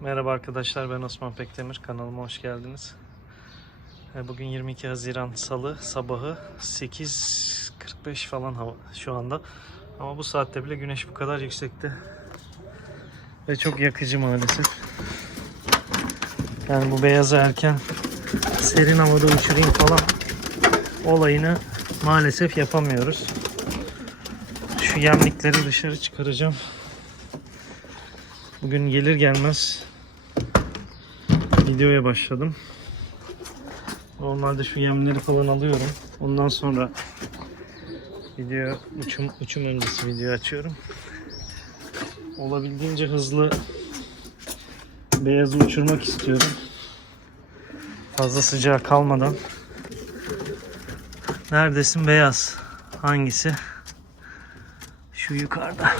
Merhaba arkadaşlar ben Osman Pekdemir kanalıma hoş geldiniz. E, Bugün 22 Haziran Salı sabahı 8.45 falan hava şu anda. Ama bu saatte bile güneş bu kadar yüksekte. Ve çok yakıcı maalesef. Yani bu beyazı erken serin havada uçurayım falan olayını maalesef yapamıyoruz. Şu yemlikleri dışarı çıkaracağım. Bugün gelir gelmez videoya başladım. Normalde şu yemleri falan alıyorum. Ondan sonra video uçum uçum öncesi video açıyorum. Olabildiğince hızlı beyazı uçurmak istiyorum. Fazla sıcağı kalmadan. Neredesin beyaz? Hangisi? Şu yukarıda.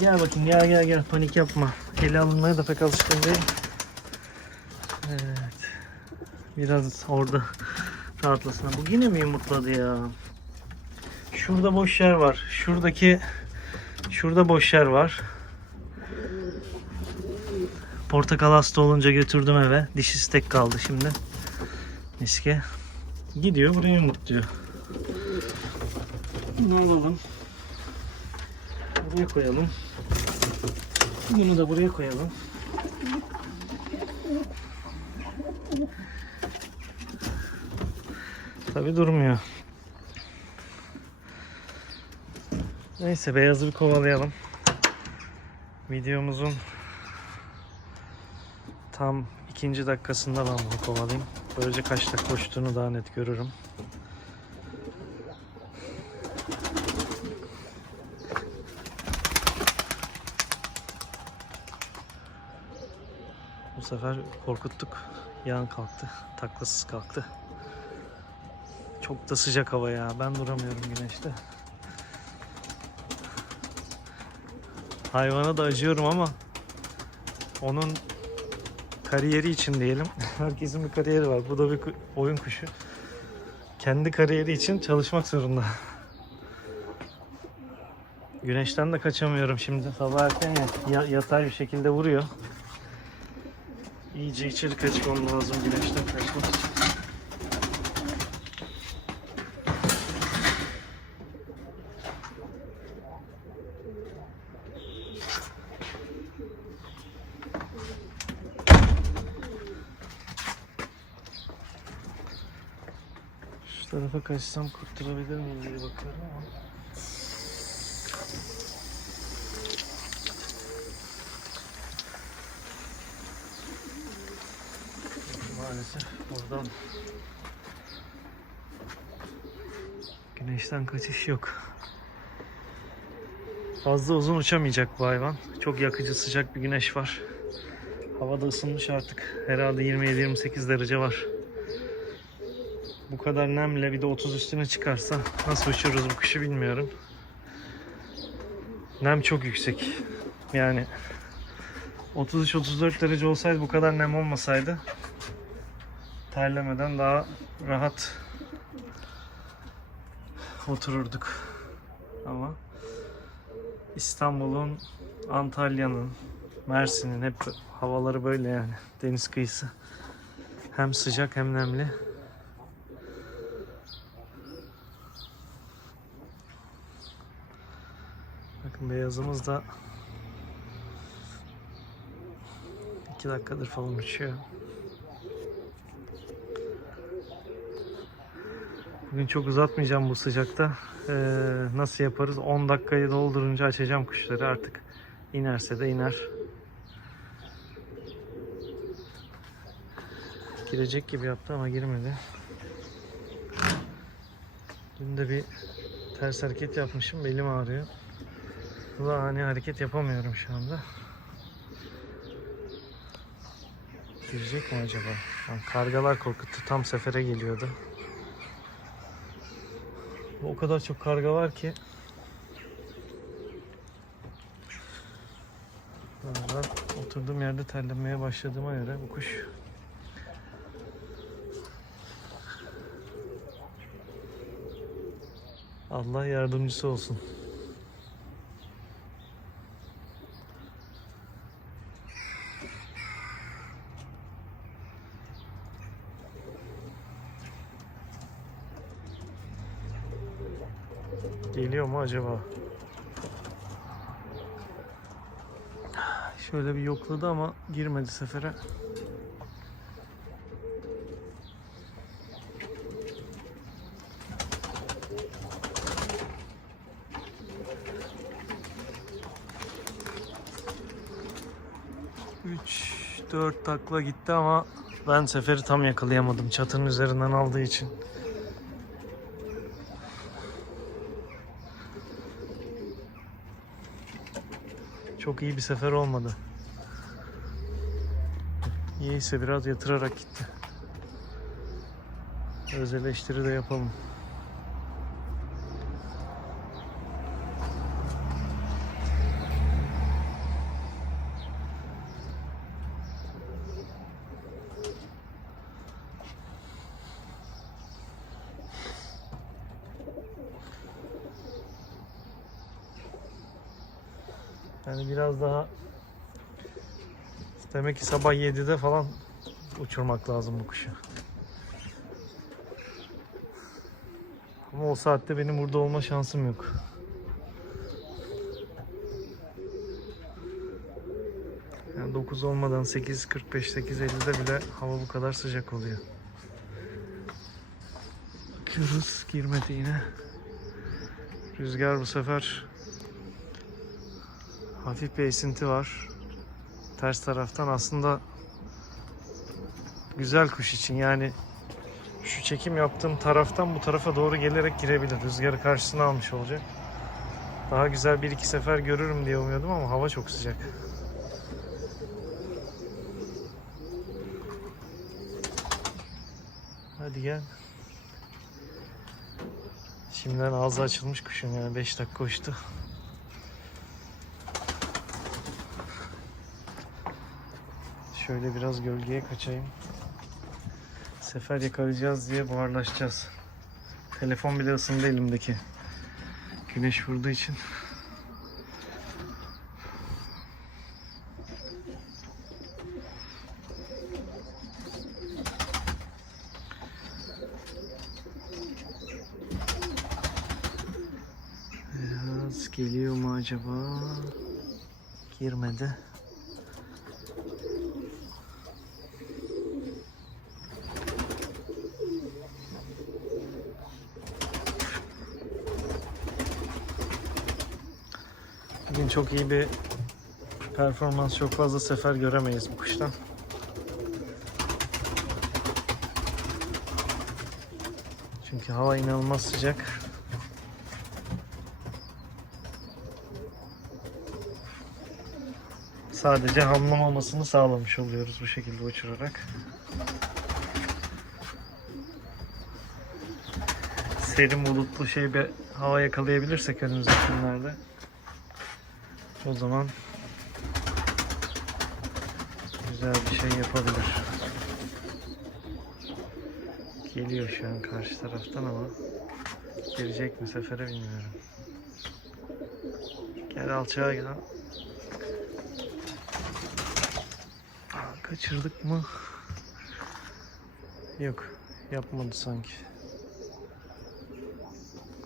Gel bakayım gel gel gel panik yapma. Ele alınmaya da pek alışkın değil. Evet. Biraz orada rahatlasın. Bu yine mi yumurtladı ya? Şurada boş yer var. Şuradaki şurada boş yer var. Portakal hasta olunca götürdüm eve. Dişisi tek kaldı şimdi. Miske. Gidiyor buraya yumurtluyor. Ne alalım? Buraya koyalım. Bunu da buraya koyalım. Tabi durmuyor. Neyse beyazı bir kovalayalım. Videomuzun tam ikinci dakikasında ben bunu kovalayayım. Böylece kaç dakika koştuğunu daha net görürüm. Sefer korkuttuk. Yan kalktı. Taklasız kalktı. Çok da sıcak hava ya. Ben duramıyorum güneşte. Hayvana da acıyorum ama onun kariyeri için diyelim. Herkesin bir kariyeri var. Bu da bir oyun kuşu. Kendi kariyeri için çalışmak zorunda. Güneşten de kaçamıyorum şimdi. Sabah erken ya- yatay bir şekilde vuruyor. İyice içeri kaçmam lazım güneşten kaçmak. Şu tarafa kaçsam kurtarabilir miyim diye bakıyorum ama. Maalesef oradan güneşten kaçış yok. Fazla uzun uçamayacak bu hayvan. Çok yakıcı sıcak bir güneş var. Hava da ısınmış artık. Herhalde 27-28 derece var. Bu kadar nemle bir de 30 üstüne çıkarsa nasıl uçururuz bu kuşu bilmiyorum. Nem çok yüksek. Yani 33-34 derece olsaydı bu kadar nem olmasaydı terlemeden daha rahat otururduk. Ama İstanbul'un, Antalya'nın, Mersin'in hep havaları böyle yani. Deniz kıyısı. Hem sıcak hem nemli. Bakın beyazımız da 2 dakikadır falan uçuyor. Bugün çok uzatmayacağım bu sıcakta. Ee, nasıl yaparız? 10 dakikayı doldurunca açacağım kuşları artık. İnerse de iner. Girecek gibi yaptı ama girmedi. Dün de bir ters hareket yapmışım. Belim ağrıyor. Da hani hareket yapamıyorum şu anda. Girecek mi acaba? Yani kargalar korkuttu. Tam sefere geliyordu. O kadar çok karga var ki. Valla oturduğum yerde terlemeye başladığıma göre bu kuş Allah yardımcısı olsun. Geliyor mu acaba? Şöyle bir yokladı ama girmedi sefere. Üç, dört takla gitti ama ben seferi tam yakalayamadım çatının üzerinden aldığı için. Çok iyi bir sefer olmadı. İyiyse biraz yatırarak gitti. Öz eleştiri de yapalım. Yani biraz daha demek ki sabah 7'de falan uçurmak lazım bu kuşu. Ama o saatte benim burada olma şansım yok. Yani 9 olmadan 8.45 8.50'de bile hava bu kadar sıcak oluyor. Bakıyoruz girmedi yine. Rüzgar bu sefer hafif bir esinti var. Ters taraftan aslında güzel kuş için yani şu çekim yaptığım taraftan bu tarafa doğru gelerek girebilir. Rüzgarı karşısına almış olacak. Daha güzel bir iki sefer görürüm diye umuyordum ama hava çok sıcak. Hadi gel. Şimdiden ağzı açılmış kuşun yani 5 dakika uçtu. Şöyle biraz gölgeye kaçayım. Sefer yakalayacağız diye buharlaşacağız. Telefon bile ısındı elimdeki. Güneş vurduğu için. Biraz geliyor mu acaba? Girmedi. Bugün çok iyi bir performans, çok fazla sefer göremeyiz bu kuştan. Çünkü hava inanılmaz sıcak. Sadece hamlamamasını sağlamış oluyoruz bu şekilde uçurarak. Serin bulutlu şey bir hava yakalayabilirsek önümüzdeki günlerde o zaman güzel bir şey yapabilir. Geliyor şu an karşı taraftan ama girecek mi sefere bilmiyorum. Gel alçağa gel. Kaçırdık mı? Yok, yapmadı sanki.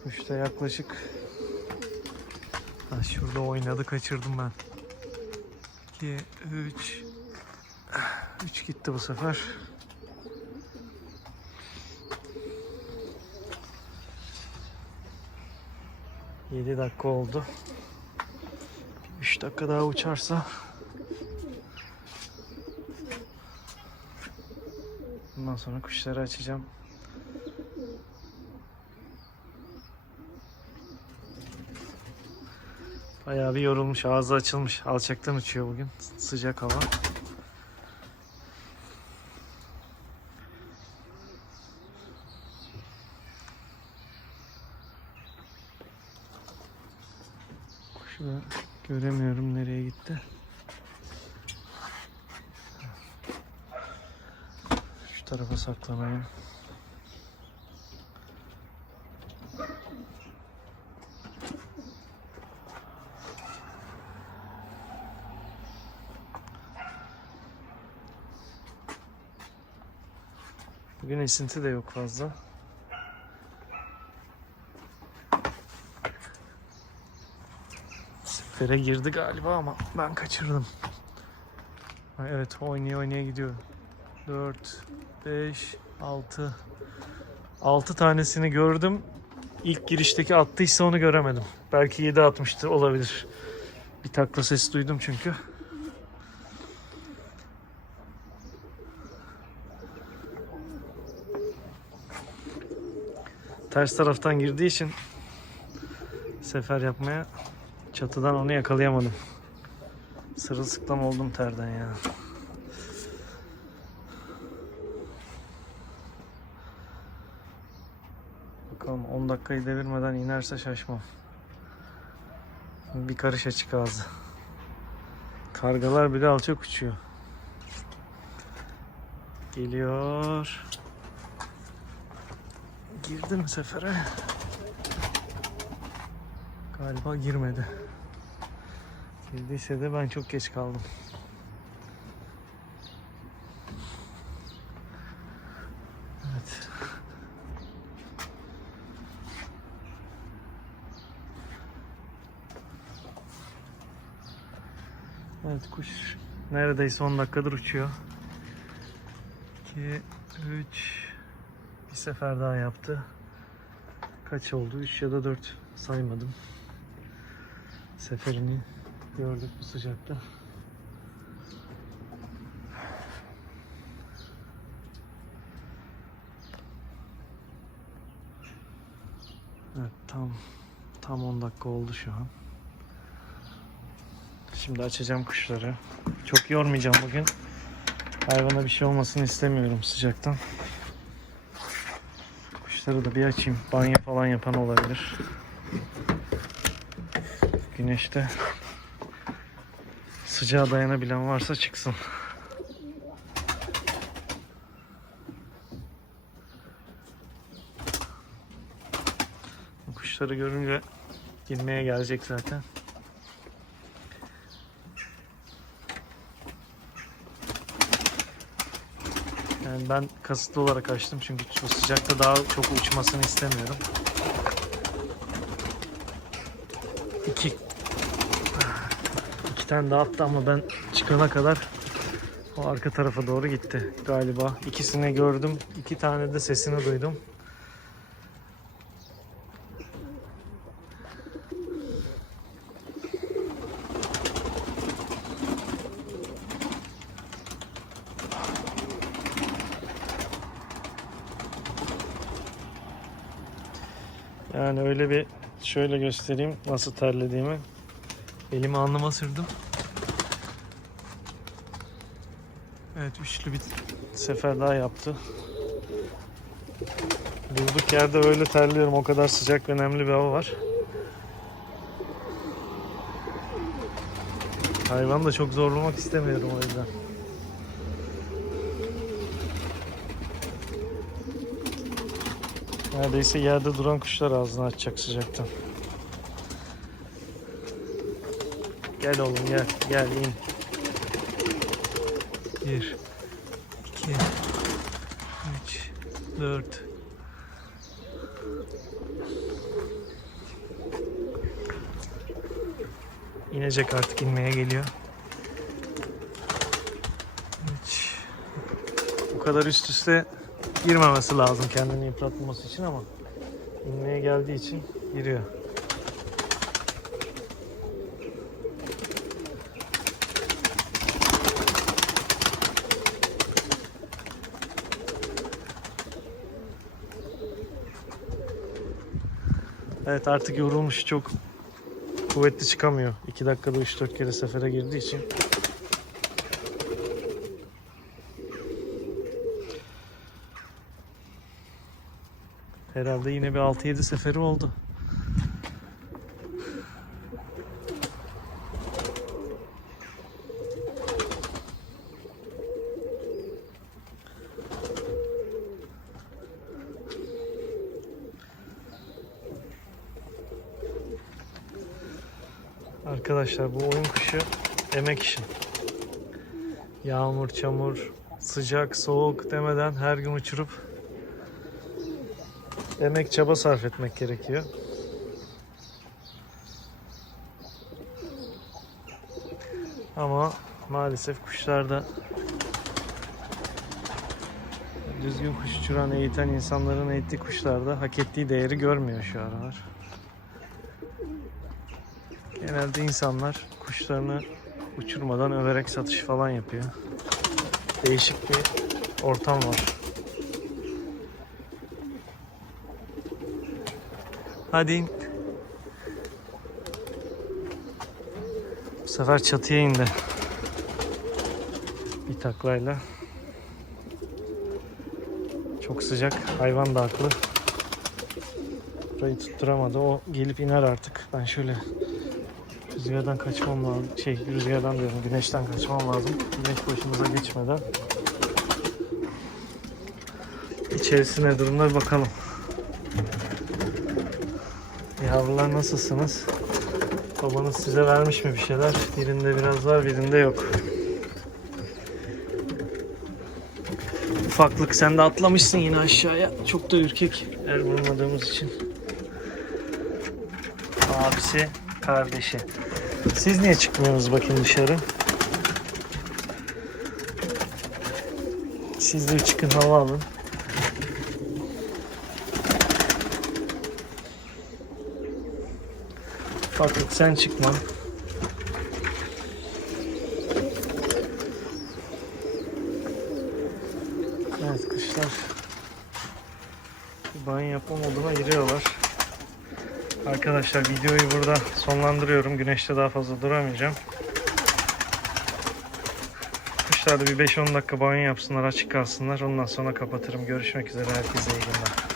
Kuşta yaklaşık Ha, şurada oynadı kaçırdım ben. 2 3 3 gitti bu sefer. Yedi dakika oldu. 3 dakika daha uçarsa Bundan sonra kuşları açacağım. Bayağı bir yorulmuş, ağzı açılmış. Alçaktan uçuyor bugün. Sıcak hava. Kuşu da göremiyorum nereye gitti. Şu tarafa saklanayım. Esinti de yok fazla. Sefere girdi galiba ama ben kaçırdım. Evet oynaya oynaya gidiyor. 4, 5, 6. 6 tanesini gördüm. İlk girişteki attıysa onu göremedim. Belki 7 atmıştır olabilir. Bir takla sesi duydum çünkü. Ters taraftan girdiği için sefer yapmaya çatıdan onu yakalayamadım. Sırılsıklam oldum terden ya. Bakalım 10 dakikayı devirmeden inerse şaşmam. Bir karış açık ağzı. Kargalar bile alçak uçuyor. Geliyor. Girdi mi sefere? Galiba girmedi. Girdiyse de ben çok geç kaldım. Evet. Evet kuş neredeyse 10 dakikadır uçuyor. 2, 3, bir sefer daha yaptı. Kaç oldu? 3 ya da 4 saymadım. Seferini gördük bu sıcakta. Evet tam tam 10 dakika oldu şu an. Şimdi açacağım kuşları. Çok yormayacağım bugün. Hayvana bir şey olmasını istemiyorum sıcaktan. Kuşları da bir açayım. Banyo falan yapan olabilir. Güneşte sıcağa dayanabilen varsa çıksın. Kuşları görünce girmeye gelecek zaten. Yani ben kasıtlı olarak açtım çünkü bu sıcakta daha çok uçmasını istemiyorum. İki iki tane daha attı ama ben çıkana kadar o arka tarafa doğru gitti galiba. İkisini gördüm. iki tane de sesini duydum. Yani öyle bir şöyle göstereyim nasıl terlediğimi. Elimi alnıma sürdüm. Evet üçlü bir sefer daha yaptı. Durduk yerde öyle terliyorum. O kadar sıcak ve nemli bir hava var. Hayvanı da çok zorlamak istemiyorum o yüzden. Neredeyse yerde duran kuşlar ağzını açacak sıcaktan. Gel oğlum gel. Gel in. Bir, iki, üç, dört. İnecek artık inmeye geliyor. Üç. Bu kadar üst üste girmemesi lazım kendini yıpratmaması için ama inmeye geldiği için giriyor. Evet artık yorulmuş çok kuvvetli çıkamıyor. 2 dakikada 3-4 kere sefere girdiği için. Herhalde yine bir 6-7 seferi oldu. Arkadaşlar bu oyun kuşu emek işi. Yağmur, çamur, sıcak, soğuk demeden her gün uçurup emek çaba sarf etmek gerekiyor. Ama maalesef kuşlarda düzgün kuş uçuran, eğiten insanların eğittiği kuşlarda hak ettiği değeri görmüyor şu aralar. Genelde insanlar kuşlarını uçurmadan överek satış falan yapıyor. Değişik bir ortam var. Hadi in. Bu sefer çatıya indi. Bir taklayla. Çok sıcak. Hayvan da haklı. Burayı tutturamadı. O gelip iner artık. Ben şöyle rüzgardan kaçmam lazım. Şey rüzgardan diyorum. Güneşten kaçmam lazım. Güneş başımıza geçmeden. İçerisine durumlar bakalım. Yavrular nasılsınız? Babanız size vermiş mi bir şeyler? Birinde biraz var, birinde yok. Ufaklık sen de atlamışsın yine aşağıya. Çok da ürkek er vurmadığımız için. Abisi, kardeşi. Siz niye çıkmıyorsunuz bakın dışarı? Siz de çıkın hava alın. Ufaklık sen çıkma. Evet kuşlar bir banyo yapma moduna giriyorlar. Arkadaşlar videoyu burada sonlandırıyorum. Güneşte daha fazla duramayacağım. Kuşlar da bir 5-10 dakika banyo yapsınlar, açık kalsınlar. Ondan sonra kapatırım. Görüşmek üzere. Herkese iyi günler.